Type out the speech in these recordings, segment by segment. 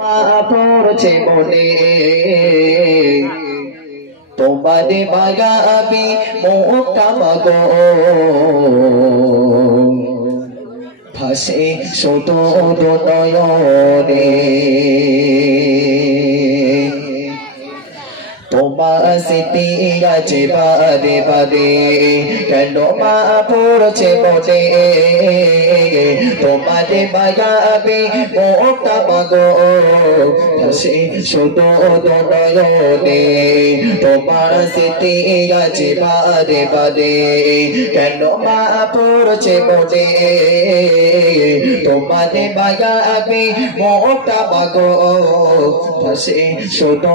পড়ছে মনে তোমারে মায়াবী মুখটা মাগো ভাসে শুধু নয়নে তোমার স্মৃতি আছে বাদে বাদে কেন মা পড়ছে মনে তোমারে মায়াবী মুখটা মাগো ভাসে শুধু নয়নে তোমার স্মৃতি আছে বাদে বাদে কেন মা পড়ছে মনে তোমারে মায়াবী মুখটা মাগো ভাসে শুধু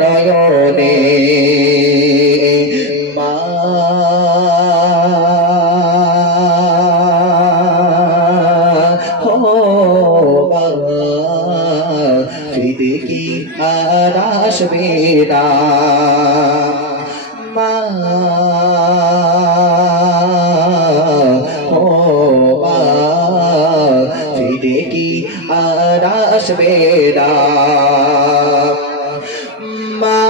নয়নে মা ফিরে কি আর আসবে না মা ফিরে কি আর আসবে না মা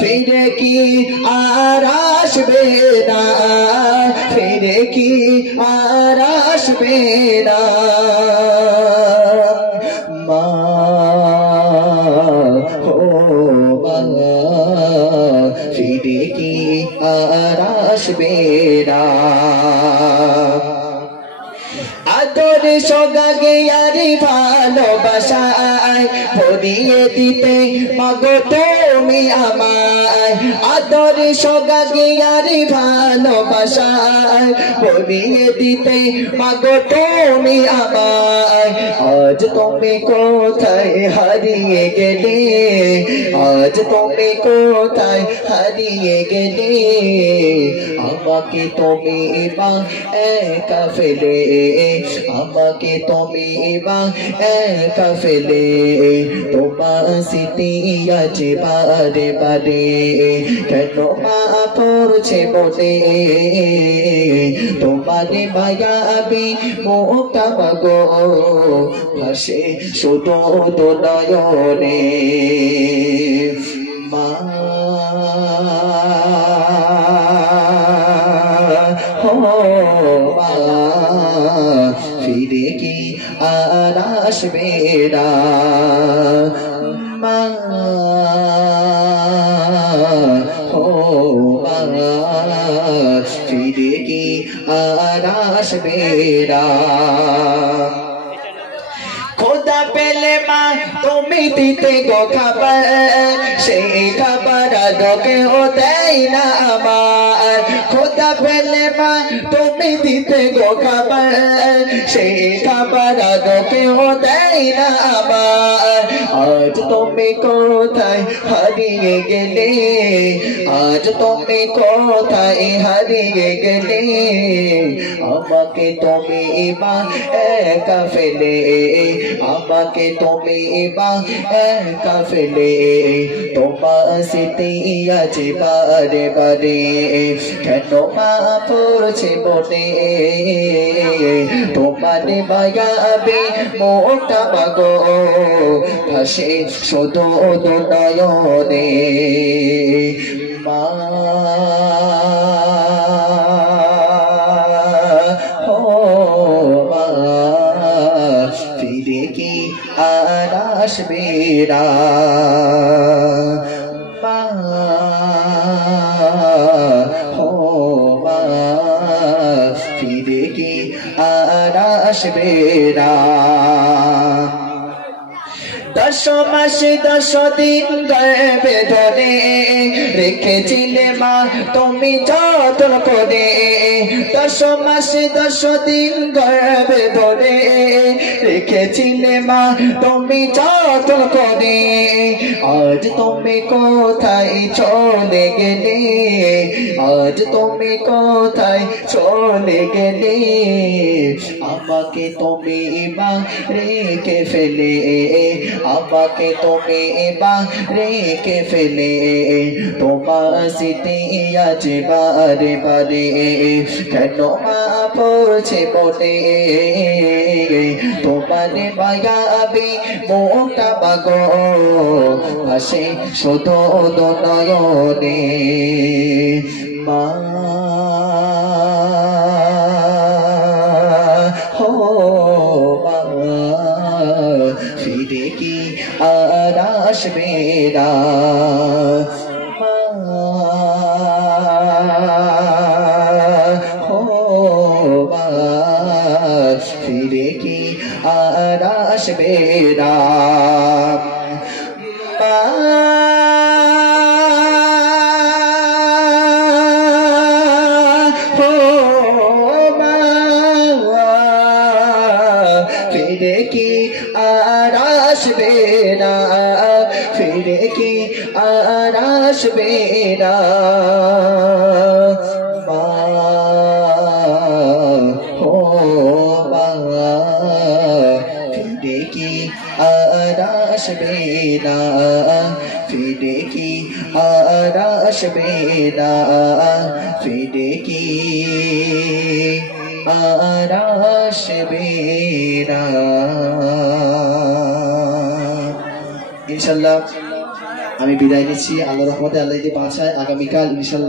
ফিরে কি আর আসবে না ফিরে কি আর আসবে না মা ফিরে কি আর আসবে না আদর সোগাগে আরে ভালোবাসায় ভরিয়ে দিতে মাগো তুমি আমায় আদর সোগাগে আরে ভালোবাসায় ভরিয়ে দিতে মাগো তুমি আমায় আজ তুমি কোথায় হারিয়ে গেলে আজ তুমি কোথায় হারিয়ে গেলে আমাকে তুমি মা একা ফেলে আমাকে তুমি মা একা ফেলে তোমার স্মৃতি আছে বারে বারে কেন মা পড়ছে মনে তোমারে মায়াবী মুখটা মাগো ভাসে শুধু নয়নে মা ফিরে কি আর আসবে না মা ফিরে কি আর আসবে না খোদা পেলে মা তুমি দিতে গো খাবার সেই খাবার আদকে ও দেয় না আমার খোদা পেলে মা তুমি দিতে গো খাবার সেই খাবার আদকে ও দেয় না আমার আজ তুমি কোথায় হারিয়ে গেলে আজ তুমি কোথায় হারিয়ে গেলে আমাকে তুমি মা একা ফেলে আমাকে তুমি মা একা ফেলে তোমার স্মৃতি আছে বারে বারে কেন মা পড়ছে মনে তোমারে মায়াবী মুখটা মাগো ভাসে শুধু নয়নে মা ফিরে কি আর আসবে না মা ফিরে কি আর আসবে না 10 মাস 10 দিন গর্ভে ধরে রেখেছিলে মা তুমি যত্ন করে 10 মাস 10 দিন গর্ভে ধরে রেখেছিলে মা তুমি যত্ন করে আজ তুমি কোথায় চলে গেলে আজ তুমি কোথায় চলে গেলে আমাকে তুমি বা রেখে ফেলে আমাকে তুমি বা রেখে ফেলে তোমার স্মৃতি আছে বারে বারে কেন মা পড়ছে বটে তোমার মায়াবী মুখটা মাগো ভাসে শুধু নয়নে মা হো মা ফিরে কি আর আসবে না ফিরে কি আর আসবে না ফিরে কি আর আসবে না ফিরে কি আর আসবে না ফিরে কি আর আসবে না ফিরে কি আর আসবে না ফিরে কি আর আসবে না ইনশাআল্লাহ আমি বিদায় নিচ্ছি আল্লাহর রহমতে আল্লাহ যদি বাঁচায় আগামীকাল ইনশাআল্লাহ